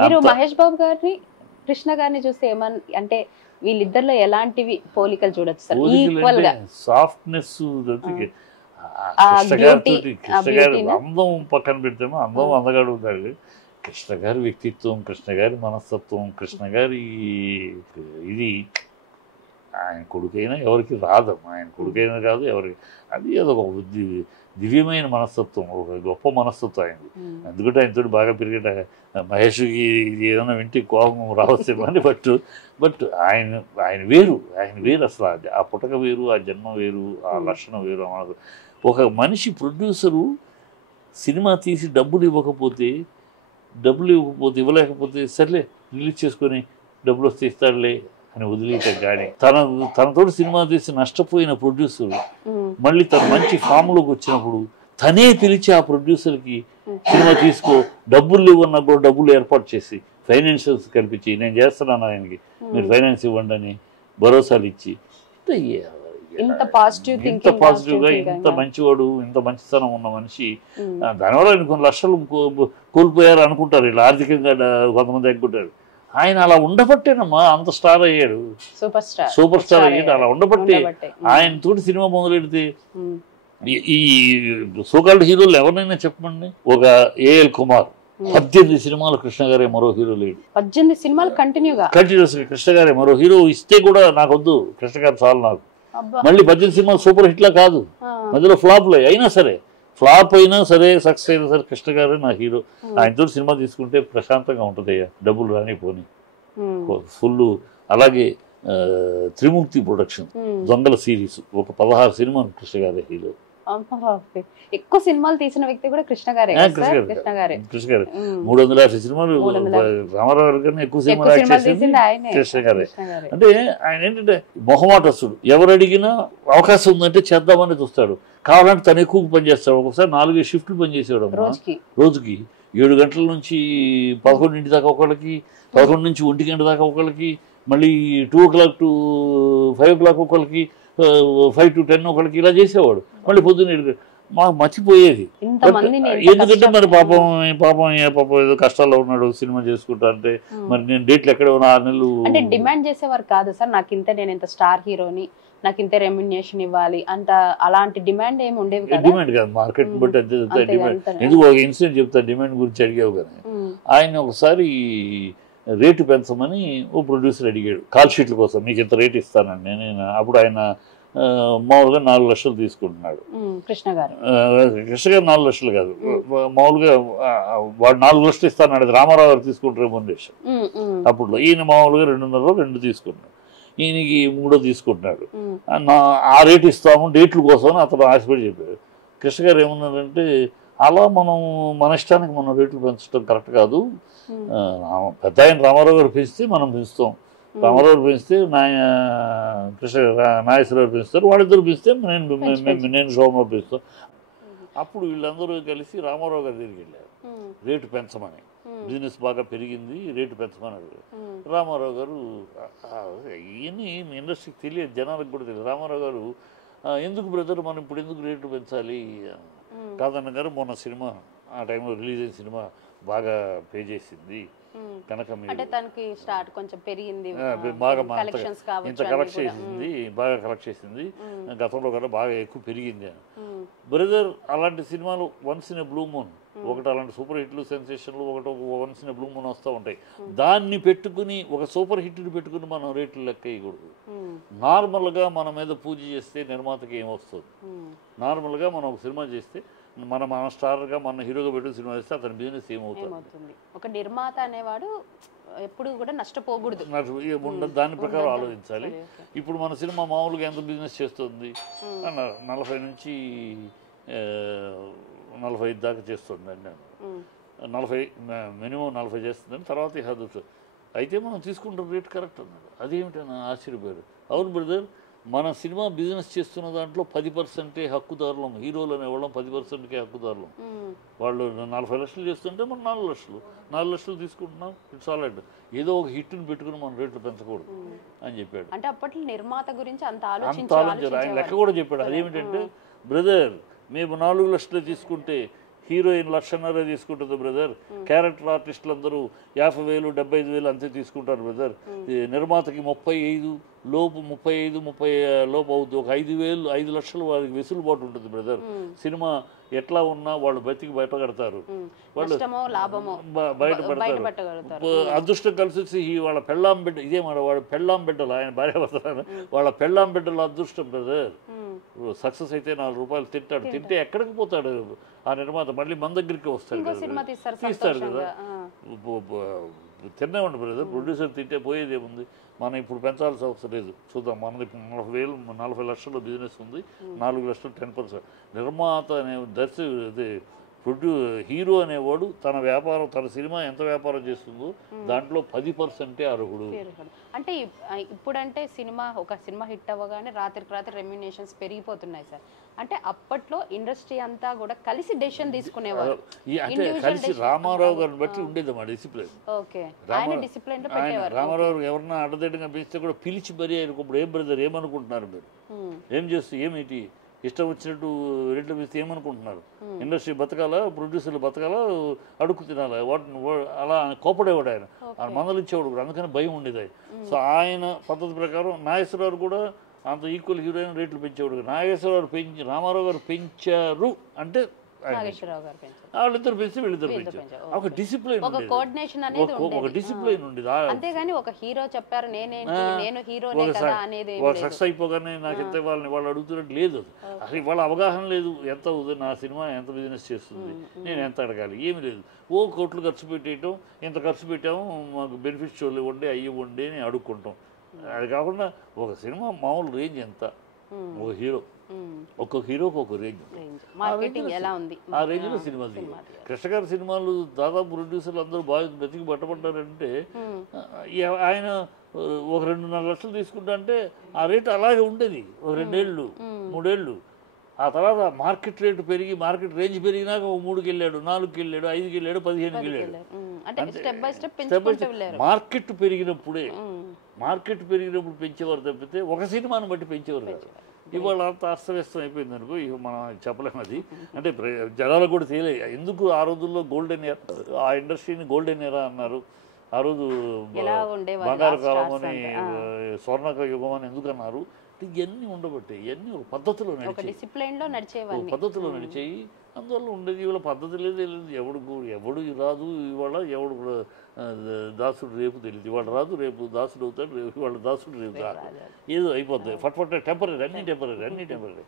మీరు మహేష్ బాబు గారిని కృష్ణ గారిని చూస్తే ఏమన్ అంటే వీళ్ళిద్దరిలో ఎలాంటివి పోలికలు చూడొచ్చు సార్? ఈక్వల్ గా సాఫ్ట్నెస్ కృష్ణ గారి అందం పక్కన పెడితేమో అందం అందగాడు ఉంటాడు. కృష్ణ గారి వ్యక్తిత్వం, కృష్ణ గారి మనస్తత్వం, కృష్ణ గారి ఇది ఆయన కొడుకైనా ఎవరికి రాదు, ఆయన కొడుకైనా కాదు ఎవరికి. అది అదొక దివ్యమైన మనస్తత్వం, ఒక గొప్ప మనస్తత్వం అయింది. ఎందుకంటే ఆయనతో బాగా పెరిగేట మహేష్కి ఏదైనా వింటే కోపం రావచ్చేమో అని. బట్ ఆయన వేరు అసలు. ఆ పుటక వేరు, ఆ జన్మ వేరు, ఆ లక్షణం వేరు. ఒక మనిషి ప్రొడ్యూసరు సినిమా తీసి డబ్బులు ఇవ్వలేకపోతే సర్లే రిలీజ్ చేసుకొని డబ్బులు వస్తే ఇస్తాడులే అని వదిలేయటం. కానీ తనతో సినిమా తీసి నష్టపోయిన ప్రొడ్యూసర్ మళ్ళీ తన మంచి ఫామ్లోకి వచ్చినప్పుడు తనే పిలిచి ఆ ప్రొడ్యూసర్కి సినిమా తీసుకో, డబ్బులు ఇవ్వన్నా కూడా డబ్బులు ఏర్పాటు చేసి ఫైనాన్షియల్స్ కల్పించి నేను చేస్తున్నాను ఆయనకి మీరు ఫైనాన్స్ ఇవ్వండి అని భరోసాలు ఇచ్చి ఇంత పాజిటివ్గా ఇంత మంచివాడు, ఇంత మంచితనం ఉన్న మనిషి. దానివల్ల ఆయన కొన్ని లక్షలు కోల్పోయారు అనుకుంటారు వీళ్ళు, ఆర్థికంగా కొంతమంది అనుకుంటారు. ఆయన అలా ఉండబట్టేనమ్మా అంత స్టార్ అయ్యాడు, సూపర్ స్టార్ అయ్యాడు. అలా ఉండబట్టే ఆయన తోటి సినిమా మొదలెడితే ఈ సోకాల్డ్ హీరోలు ఎవరినైనా చెప్పండి. ఒక ఏఎల్ కుమార్ 18 సినిమాలు, కృష్ణ గారే మరో హీరో లేడు. 18 సినిమాలు కంటిన్యూస్గా కృష్ణ గారే మరో హీరో ఇస్తే కూడా నాకు వద్దు, కృష్ణ గారు చాలు నాకు. మళ్ళీ 18 సినిమాలు సూపర్ హిట్లా కాదు, మధ్యలో ఫ్లాప్లే అయినా సరే, ఫ్లాప్ అయినా సరే సక్సెస్ అయినా సరే కృష్ణ గారే నా హీరో. ఆయనతో సినిమా తీసుకుంటే ప్రశాంతంగా ఉంటుంది, డబ్బులు రాని పోని ఫుల్. అలాగే త్రిమూర్తి ప్రొడక్షన్ దొంగల సిరీస్ ఒక 16 సినిమాలు కృష్ణ గారే హీరో. ఎక్కువ సినిమాలు తీసిన వ్యక్తి కూడా కృష్ణ గారే. కృష్ణ గారే 350 సినిమాలు, రామారావు గారి కన్నా ఎక్కువ సినిమాలు కృష్ణ గారే. అంటే ఆయన ఏంటంటే మొహమాటస్తుడు, ఎవరు అడిగినా అవకాశం ఉందంటే చేద్దామని చూస్తాడు. కావాలంటే తను ఎక్కువ పనిచేస్తాడు. ఒకసారి 4 షిఫ్ట్లు పనిచేసాడు రోజుకి. 7 గంటల నుంచి 11 దాకా ఒకళ్ళకి, 11 నుంచి 1 గంట దాకా ఒకళ్ళకి, మళ్ళీ 2 o'clock to 5 o'clock ఒకళ్ళకి, 5 to 10 ఒకళ్ళకి, ఇలా చేసేవాడు. మళ్ళీ పొద్దున్న మాకు మర్చిపోయేది. ఎందుకంటే మరి పాపం ఏదో కష్టాల్లో ఉన్నాడు, సినిమా చేసుకుంటా అంటే మరి నేను డేట్లు ఎక్కడ ఉన్నా 6 నెలలు అంటే డిమాండ్ చేసేవారు కాదు సార్. నాకు ఇంత, నేను ఇంత స్టార్ హీరోని, నాకు ఇంత రెమ్యునేషన్ ఇవ్వాలి అంత, అలాంటి డిమాండ్ ఏమి ఉండేవి కదా. డిమాండ్ కాదు, మార్కెట్ బట్టి అంతే డిమాండ్. ఎందుకు ఒక ఇన్సిడెంట్ చెప్తా, డిమాండ్ గురించి అడిగావు కదా. ఆయన ఒకసారి రేటు పెంచమని ఓ ప్రొడ్యూసర్ అడిగాడు కాల్ షీట్ల కోసం, మీకు ఇంత రేటు ఇస్తానండి నేను. అప్పుడు ఆయన మామూలుగా 4 లక్షలు తీసుకుంటున్నాడు. కృష్ణ గారు 4 లక్షలు కాదు, మామూలుగా వాడు 4 లక్షలు ఇస్తాను. రామారావు గారు తీసుకుంటారు రెమ్యునరేషన్ అప్పుడు. ఈయన మామూలుగా 2.5 తీసుకున్నాడు, ఈయనకి 3 తీసుకుంటున్నాడు. ఆ రేటు ఇస్తాము డేట్ల కోసం అని అతను ఆశపడి చెప్పాడు. కృష్ణ గారు ఏమన్నారంటే, అలా మనం మన ఇష్టానికి మనం రేట్లు పెంచడం కరెక్ట్ కాదు. పెద్ద ఆయన రామారావు గారు పెంచితే మనం పెంచుతాం, రామారావు గారు పెంచితే నాగేశ్వరరావు పెంచుతారు, వాళ్ళిద్దరు పెంచితే నేను సోమరావు పెంచుతాం. అప్పుడు వీళ్ళందరూ కలిసి రామారావు గారి దగ్గరికి వెళ్ళారు రేటు పెంచమని. బిజినెస్ బాగా పెరిగింది, రేటు పెంచమని అడిగారు. రామారావు గారు ఇవన్నీ ఇండస్ట్రీకి తెలియదు, జనాలకు కూడా తెలియదు. రామారావు గారు, ఎందుకు బ్రదర్ మనం ఇప్పుడు ఎందుకు రేట్లు పెంచాలి కాదన్న గారు, మొన్న సినిమా ఆ టైంలో రిలీజ్ అయిన సినిమా బాగా పే చేసింది కనుక కొంచెం పెరిగింది, బాగా ఇంత కలెక్ట్ చేసింది, బాగా కలెక్ట్ చేసింది, గతంలో కన్నా బాగా ఎక్కువ పెరిగింది అని. బ్రదర్ అలాంటి సినిమాలు once in a blue moon, ఒకటి అలాంటి సూపర్ హిట్లు సెన్సేషన్లు ఒకటి once in a blue moon వస్తూ ఉంటాయి. దాన్ని పెట్టుకుని ఒక సూపర్ హిట్ని పెట్టుకుని మనం రేట్లు లెక్క వేయకూడదు. నార్మల్గా మన మీద పూజ చేస్తే నిర్మాతకి ఏమొస్తుంది? నార్మల్గా మనం ఒక సినిమా చేస్తే మన స్టార్గా మన హీరోగా పెట్టుకుని సినిమా చేస్తే అతని బిజినెస్ ఏమవుతుంది? ఒక నిర్మాత అనేవాడు ఎప్పుడు కూడా నష్టపోకూడదు, దాని ప్రకారం ఆలోచించాలి. ఇప్పుడు మన సినిమా మామూలుగా ఎంత బిజినెస్ చేస్తుంది? 40 నుంచి 45 దాకా చేస్తుంది అండి. 40 మినిమం 40 చేస్తుందని, తర్వాత హద్దు. అయితే మనం తీసుకుంటున్న రేట్ కరెక్ట్ అన్నాడు. అదేమిటన్నా ఆశ్చర్యపోయారు. అవును బ్రదర్, మన సినిమా బిజినెస్ చేస్తున్న దాంట్లో 10% హక్కుదారులం, హీరోలు అనేవాళ్ళం 10%కే హక్కుదారులం. వాళ్ళు 40 లక్షలు చేస్తుంటే మనం 4 లక్షలు తీసుకుంటున్నాం. It's all right. ఏదో ఒక హిట్ని పెట్టుకుని మనం రేట్లు పెంచకూడదు అని చెప్పాడు. అంటే అప్పట్లో నిర్మాత గురించి అంత ఆలోచించారు. ఆయన లెక్క కూడా చెప్పాడు. అదేమిటంటే, బ్రదర్ మేము 4 లక్షలు తీసుకుంటే హీరోయిన్ 1,50,000 తీసుకుంటుంది బ్రదర్, క్యారెక్టర్ ఆర్టిస్టులు అందరూ 50,000 75,000 అంతే తీసుకుంటారు బ్రదర్, నిర్మాతకి 35 లోపు 35-30 లోపు అవుతుంది, ఒక 5 లక్షలు వారికి వెసులుబాటు ఉంటుంది బ్రదర్. సినిమా ఎట్లా ఉన్నా వాళ్ళు బతికి బయటపడతారు, వాళ్ళు బయటపడతారు. అదృష్టం కలిసి వచ్చి వాళ్ళ పెళ్ళాం బిడ్డ, ఇదే మన వాడు పెళ్ళాం బిడ్డలు, ఆయన భార్య భర్తలు, వాళ్ళ పెళ్ళాం బిడ్డల అదృష్టం బ్రదర్. సక్సెస్ అయితే 4 రూపాయలు తింటాడు, తింటే ఎక్కడికి పోతాడు ఆ నిర్మాత, మళ్ళీ మన దగ్గరికి వస్తాడు కదా, తీస్తాడు కదా. తినేవాడు బ్రదర్, ప్రొడ్యూసర్ తింటే పోయేది ఏముంది, మనం ఇప్పుడు పెంచాల్సిన అవసరం లేదు. చూద్దాం, మనది 40 లక్షల బిజినెస్ ఉంది, 4 లక్షలు 10%. నిర్మాత అనే హీరో అనేవాడు తన వ్యాపారం, తన సినిమా ఎంత వ్యాపారం చేస్తుందో దాంట్లో 10% అర్హుడు. అంటే ఇప్పుడంటే ఒక సినిమా హిట్ అవ్వగానే రాత్రికి రాత్రి రెమ్యునేషన్స్ పెరిగిపోతున్నాయి సార్. అంటే అప్పట్లో ఇండస్ట్రీ అంతా కూడా కలిసి డెసిషన్ తీసుకునేవారు, అంటే కలిసి రామారావు గారిని బట్టి ఉండేది మా డిసిప్లిన్. రామారావు ఎవరన్నా అడ్డదిడ్డంగా పిలిస్తే కూడా పిలిచి మరీ ఇప్పుడు ఏం బ్రదర్ ఏమనుకుంటున్నారు మీరు, ఏం చేస్తూ ఏమిటి ఇష్టం వచ్చినట్టు రేట్లు పిలిస్తే ఏమనుకుంటున్నారు, ఇండస్ట్రీ బతకాలా, ప్రొడ్యూసర్లు బతకాలా, అడుక్కు తినాలా, అలా కోపడేవాడు ఆయన, మందలిచ్చేవాడు కూడా, అందుకని భయం ఉండేది. సో ఆయన పద్ధతి ప్రకారం నాగేశ్వరరావు కూడా అంత ఈక్వల్ హీరోయిన్ రేట్లు పెంచేవాడు. నాగేశ్వరరావు రామారావు గారు పెంచారు అంటే వాళ్ళిద్దరు పెంచి వీళ్ళిద్దరు పెంచారు. ఒక డిసిప్లిన్, ఒక కోఆర్డినేషన్ అనేది ఒక డిసిప్లిన్ ఉండేది. అంతేగాని ఒక హీరో చెప్పారు నేను హీరోనే కదా అనేది సక్సెస్ అయిపోగానే నాకు ఎంత ఇవ్వాలని వాళ్ళు అడుగుతున్నట్టు లేదు. అసలు వాళ్ళ అవగాహన లేదు, ఎంత అవుతుంది నా సినిమా, ఎంత బిజినెస్ చేస్తుంది, నేను ఎంత అడగాలి, ఏమి లేదు. కోట్లు ఖర్చు పెట్టేయటం, ఇంత ఖర్చు పెట్టాము మాకు బెనిఫిట్స్ ఇవ్వండి అయ్యి ఇవ్వండి అని అడుక్కుంటాం. అది కాకుండా ఒక సినిమా మామూలు రేంజ్ ఎంత, ఒక హీరో ఒక్కొక్క హీరోకి ఒక రేంజ్, ఆ రేంజ్లో సినిమాలు తీయాలి. కృష్ణ గారి సినిమాలు దాదాపు ప్రొడ్యూసర్లు అందరూ బాగా బతికి పట్టబడ్డారంటే ఆయన ఒక 2-4 లక్షలు తీసుకుంటా అంటే ఆ రేటు అలాగే ఉండేది ఒక 2 ఏళ్ళు 3 ఏళ్ళు. ఆ తర్వాత మార్కెట్ రేటు పెరిగి, మార్కెట్ రేంజ్ పెరిగినాక 3కి వెళ్ళాడు, 4కి వెళ్ళాడు, 5కి వెళ్ళాడు, 15కి వెళ్ళాడు. స్టెప్ బై స్టెప్ మార్కెట్ పెరిగినప్పుడు పెంచేవారు తప్పితే ఒక సినిమాను బట్టి పెంచేవారు కాదు. ఇవాళ అంత అస్తవ్యస్తం అయిపోయింది అనుకో, ఇక మనం చెప్పలేము అది. అంటే జనాలకు కూడా తెలియదు ఎందుకు ఆ రోజుల్లో గోల్డెన్ ఎరా, ఆ ఇండస్ట్రీని గోల్డెన్ ఎరా అన్నారు. ఆ రోజు బంగారు కాలం అని, స్వర్ణక యుగం అని ఎందుకు అన్నారు. ఇవన్నీ ఉండబట్టే, ఇవన్నీ ఒక పద్ధతిలో నడిచేయి. అందువల్ల ఉండేది. ఇవాళ పద్ధతి లేదు, ఎవడు రాదు ఇవాళ, ఎవడు దాసుడు రేపు తెలియదు. ఇవాళ రాదు, రేపు దాసుడు అవుతాడు, ఇవాళ దాసుడు రేపు రాదు, ఏదో అయిపోతుంది. ఫట్ టెంపరీ, అన్నీ టెంపరీ.